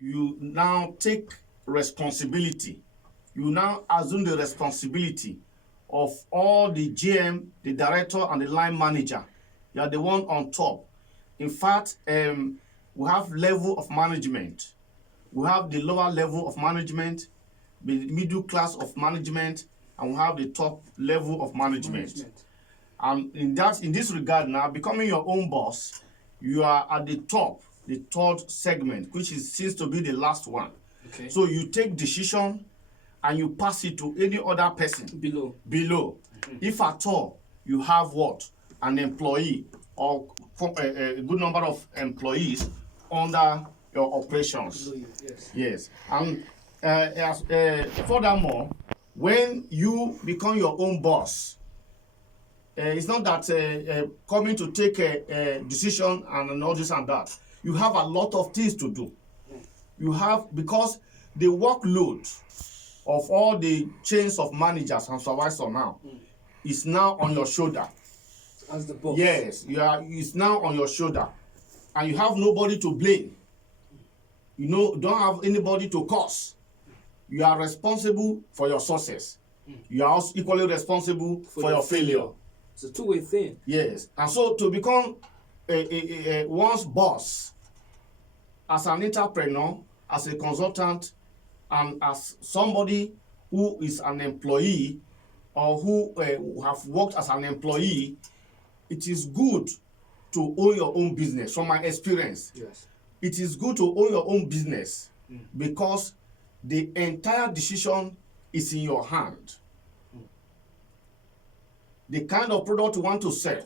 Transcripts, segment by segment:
you now take responsibility. You now assume the responsibility of all the GM, the director, and the line manager. You are the one on top. In fact, we have level of management. We have the lower level of management, the middle class of management, and we have the top level of management. And in this regard now, becoming your own boss, you are at the top, the third segment, which seems to be the last one. Okay. So you take decision and you pass it to any other person below. Mm-hmm. If at all you have what? An employee or a good number of employees under your operations. Yes. And furthermore, when you become your own boss, it's not that coming to take a decision and all this and that. You have a lot of things to do. You have, because the workload of all the chains of managers and supervisors now is now on your shoulder. As the boss. Yes, it's now on your shoulder. And you have nobody to blame. You don't have anybody to curse. You are responsible for your success. You are also equally responsible for your failure. It's a two-way thing. Yes. And so to become one's boss, as an entrepreneur, as a consultant, and as somebody who is an employee or who have worked as an employee, it is good to own your own business. From my experience, yes, it is good to own your own business because the entire decision is in your hand. The kind of product you want to sell,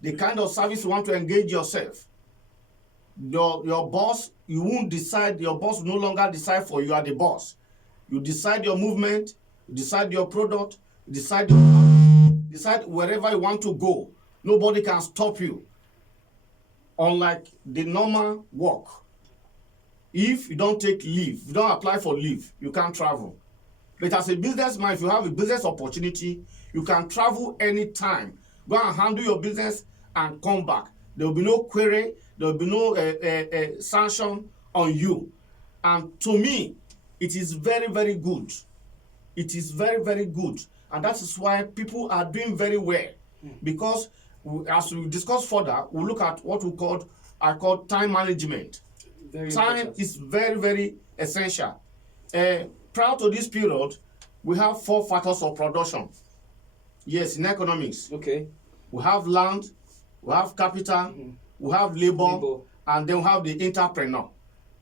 the kind of service you want to engage yourself. Your boss, you won't decide, your boss will no longer decide for you. You are the boss. You decide your movement, you decide your product, you decide wherever you want to go. Nobody can stop you. Unlike the normal work, if you don't take leave, you don't apply for leave, you can't travel. But as a businessman, if you have a business opportunity, you can travel anytime. Go and handle your business and come back. There will be no query. There will be no sanction on you. And to me, it is very, very good. It is very, very good. And that is why people are doing very well. Because as we discuss further, we'll look at what I call time management. Time is very, very essential. Prior to this period, we have 4 factors of production. Yes, in economics. Okay. We have land, we have capital, we have labor, and then we have the entrepreneur.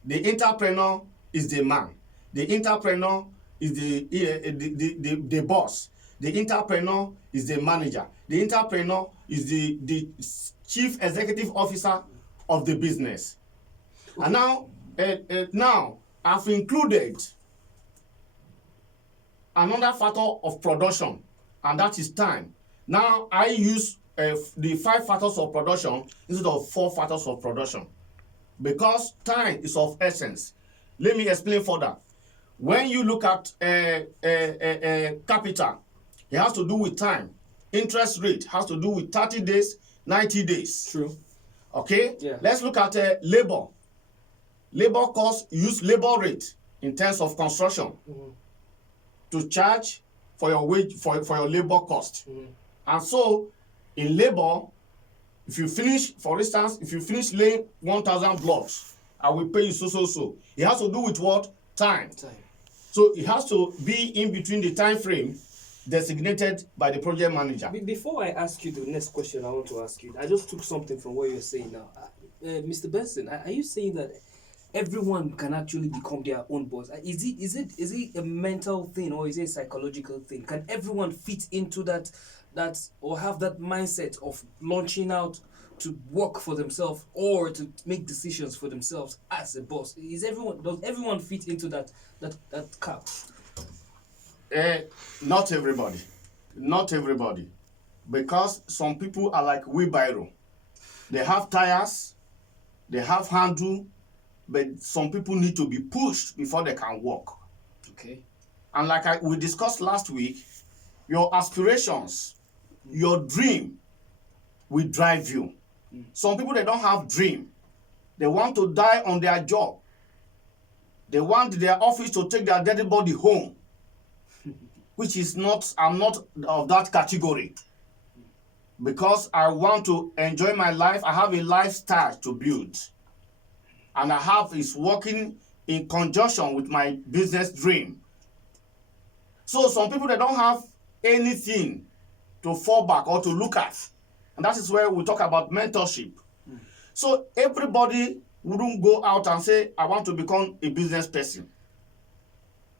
The entrepreneur is the man. The entrepreneur is the boss. The entrepreneur is the manager. The entrepreneur is the chief executive officer of the business. And now I've included another factor of production, and that is time. Now I use the 5 factors of production instead of 4 factors of production because time is of essence. Let me explain further. When you look at capital, it has to do with time. Interest rate has to do with 30 days, 90 days. True. Okay? Yeah. Let's look at labor. Labor cost, use labor rate in terms of construction to charge for your wage, for your labor cost. And so in labor, if you finish, for instance, if you finish laying 1,000 blocks, I will pay you so. It has to do with what? Time. So it has to be in between the time frame designated by the project manager. Before I ask you the next question, I want to ask you, I just took something from what you're saying now. Mr. Benson, are you saying that everyone can actually become their own boss? Is it a mental thing or is it a psychological thing? Can everyone fit into that or have that mindset of launching out to work for themselves or to make decisions for themselves as a boss? Does everyone fit into that cap? Not everybody, because some people are like wheelbarrow. They have tires, they have handle, but some people need to be pushed before they can walk. Okay. And like we discussed last week, your aspirations, your dream will drive you. Some people, they don't have dream. They want to die on their job. They want their office to take their dead body home, which is not, I'm not of that category. Because I want to enjoy my life. I have a lifestyle to build. And I have is working in conjunction with my business dream. So some people, they don't have anything to fall back or to look at. And that is where we talk about mentorship. So everybody wouldn't go out and say, I want to become a business person.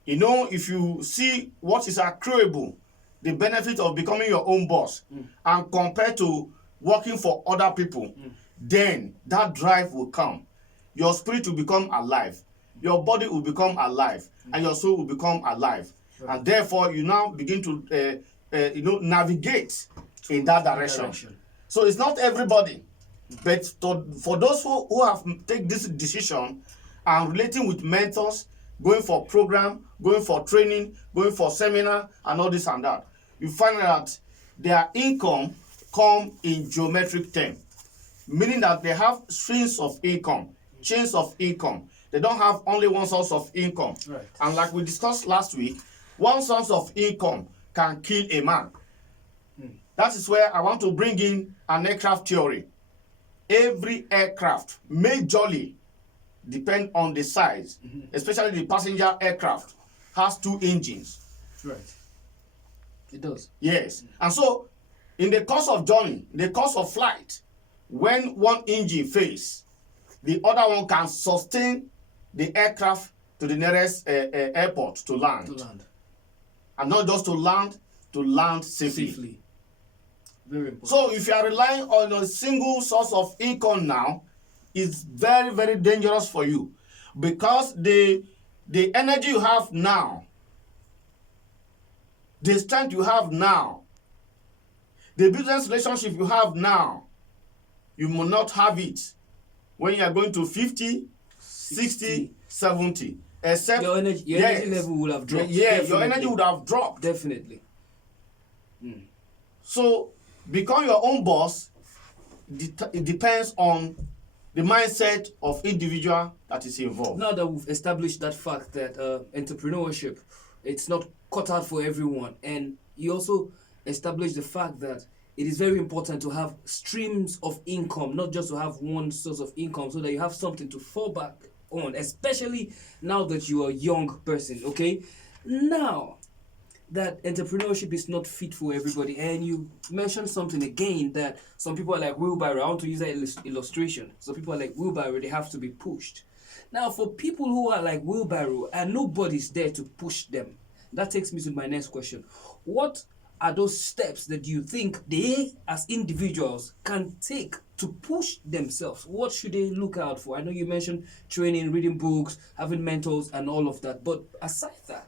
You know, if you see what is accruable, the benefit of becoming your own boss, and compared to working for other people, then that drive will come. Your spirit will become alive. Your body will become alive. And your soul will become alive. Right. And therefore, you now begin to navigate in that direction. So it's not everybody. But for those who have taken this decision and relating with mentors, going for program, going for training, going for seminar, and all this and that, you find that their income come in geometric terms, meaning that they have streams of income, chains of income. They don't have only one source of income. Right. And like we discussed last week, one source of income can kill a man. That is where I want to bring in an aircraft theory. Every aircraft, majorly, depend on the size, especially the passenger aircraft, has 2 engines. Right. It does. Yes. And so, in the course of journey, the course of flight, when one engine fails, the other one can sustain the aircraft to the nearest airport to land. And not just to land safely. Very important. So if you are relying on a single source of income now, it's very, very dangerous for you, because the energy you have now, the strength you have now, the business relationship you have now, you will not have it when you are going to 50, 60, 70. Except your energy level will have dropped. Yeah, your energy would have dropped. Definitely. So, become your own boss, it depends on the mindset of individual that is involved. Now that we've established that fact that entrepreneurship, it's not cut out for everyone, and you also established the fact that it is very important to have streams of income, not just to have one source of income, so that you have something to fall back on, especially now that you are a young person, okay? Now that entrepreneurship is not fit for everybody, and you mentioned something again, that some people are like wheelbarrow. I want to use that illustration. Some people are like wheelbarrow, they have to be pushed. Now for people who are like wheelbarrow and nobody's there to push them, that takes me to my next question. What are those steps that you think they as individuals can take to push themselves? What should they look out for? I know you mentioned training, reading books, having mentors and all of that, but aside that,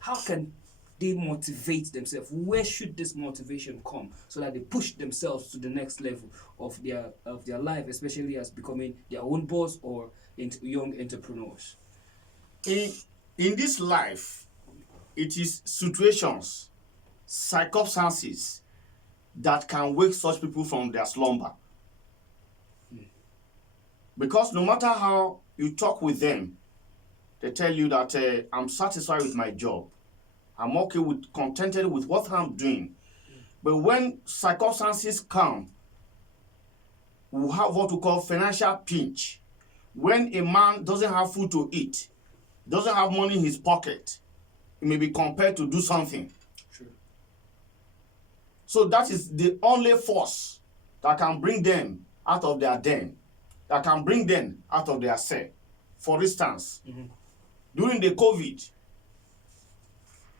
how can they motivate themselves? Where should this motivation come so that they push themselves to the next level of their life, especially as becoming their own boss or young entrepreneurs? In this life, it is situations, circumstances that can wake such people from their slumber. Because no matter how you talk with them, they tell you that I'm satisfied with my job. I'm okay with, contented with what I'm doing. But when circumstances come, we have what we call financial pinch. When a man doesn't have food to eat, doesn't have money in his pocket, he may be compelled to do something. True. So that is the only force that can bring them out of their den, that can bring them out of their cell. For instance, during the COVID,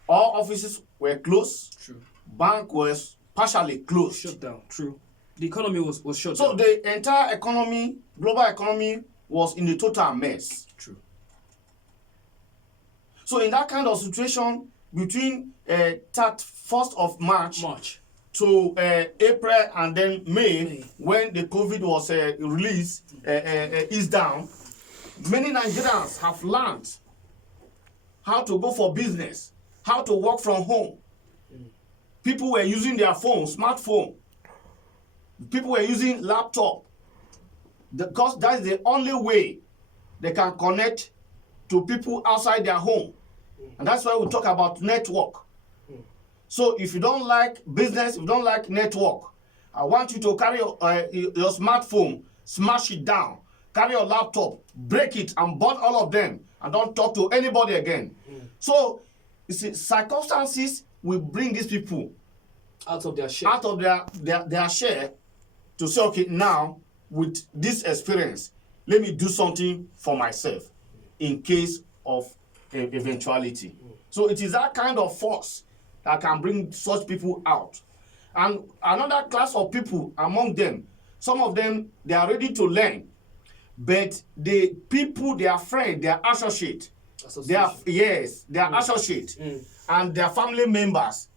all offices were closed. True. Bank was partially closed. Shut down. True. The economy was shut down. So the entire economy, global economy, was in a total mess. True. So in that kind of situation, between 1st of March to April and then May, when the COVID was released, eased down, many Nigerians have learned how to go for business, how to work from home. People were using their phone, smartphone. People were using laptop, because that is the only way they can connect to people outside their home. And that's why we talk about network. So if you don't like business, if you don't like network, I want you to carry your smartphone, smash it down, carry your laptop, break it, and burn all of them, and don't talk to anybody again. So, you see, circumstances will bring these people out of their share. Out of their share to say, okay, now with this experience, let me do something for myself in case of eventuality. So it is that kind of force that can bring such people out. And another class of people among them, some of them, they are ready to learn, but the people, their friend, their associate, their associate, and their family members,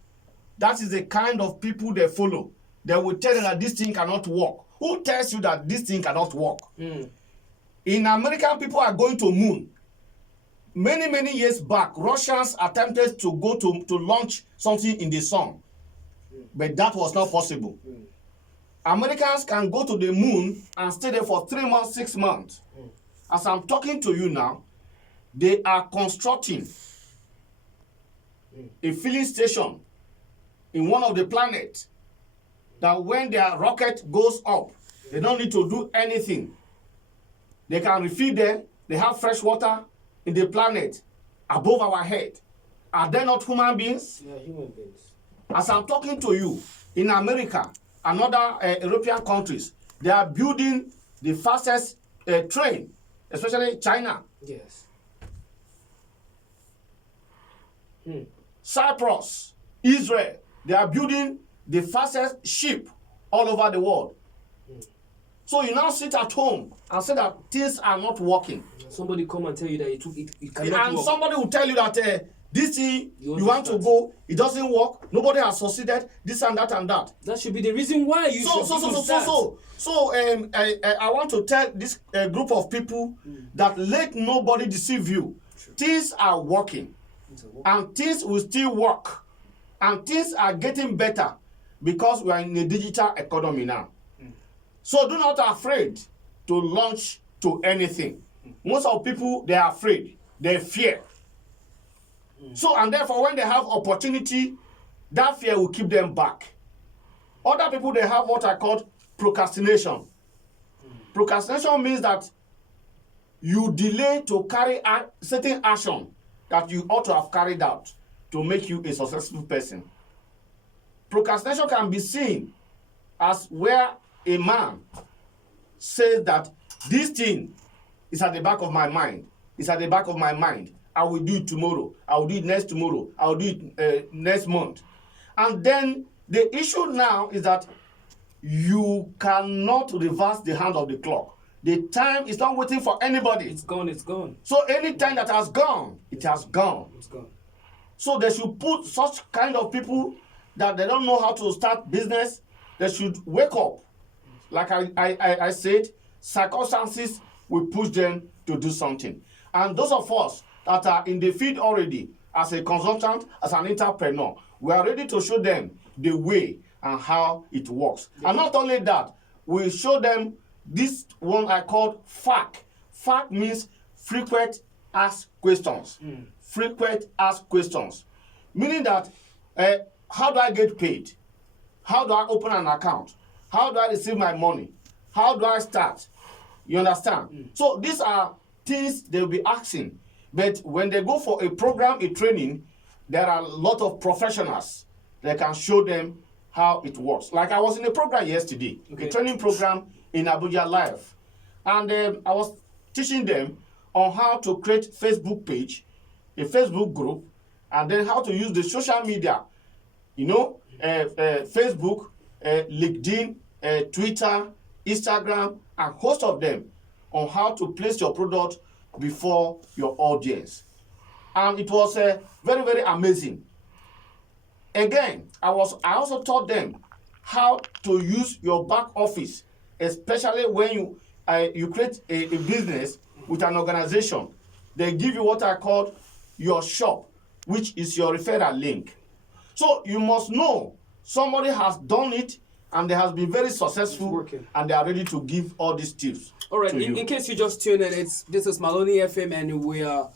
that is the kind of people they follow. They will tell them that this thing cannot work. Who tells you that this thing cannot work? In America, people are going to moon. Many years back, Russians attempted to go to launch something in the sun, but that was not possible. Americans can go to the moon and stay there for 3 months, 6 months. As I'm talking to you now, they are constructing a filling station in one of the planets that when their rocket goes up, they don't need to do anything. They can refill there. They have fresh water in the planet above our head. Are they not human beings? Yeah, human beings. As I'm talking to you, in America and other European countries, they are building the fastest train, especially China. Yes. Cyprus, Israel, they are building the fastest ship all over the world. So you now sit at home and say that things are not working. Somebody come and tell you that it cannot and work. Somebody will tell you that this thing you want to go, it doesn't work. Nobody has succeeded. This and that and that. That should be the reason why you should start. I want to tell this group of people that let nobody deceive you. Things are working, and things will still work, and things are getting better because we are in a digital economy now. So do not afraid to launch to anything. Most of people, they are afraid. They fear. So, and therefore, when they have opportunity, that fear will keep them back. Other people, they have what I call procrastination. Procrastination means that you delay to carry a certain action that you ought to have carried out to make you a successful person. Procrastination can be seen as where a man says that this thing is at the back of my mind. It's at the back of my mind. I will do it tomorrow. I will do it next tomorrow. I will do it next month. And then the issue now is that you cannot reverse the hand of the clock. The time is not waiting for anybody. It's gone, it's gone. So any time that has gone, it has gone. It's gone. So they should put such kind of people that they don't know how to start business. They should wake up. Like I said, circumstances will push them to do something. And those of us that are in the field already, as a consultant, as an entrepreneur, we are ready to show them the way and how it works. Yeah. And not only that, we show them this one I call FAQ. FAQ means frequent asked questions. Frequent asked questions. Meaning that, how do I get paid? How do I open an account? How do I receive my money? How do I start? You understand? So these are things they'll be asking. But when they go for a program, a training, there are a lot of professionals that can show them how it works. Like I was in a program yesterday, a training program in Abuja Live. And I was teaching them on how to create Facebook page, a Facebook group, and then how to use the social media, Facebook, LinkedIn, Twitter, Instagram, and host of them on how to place your product before your audience. And it was very, very amazing. Again, I also taught them how to use your back office, especially when you create a business with an organization. They give you what I call your shop, which is your referral link. So you must know somebody has done it and they has been very successful and they are ready to give all these tips. All right. to you. In case you just tuned in, this is Maloney FM, and we are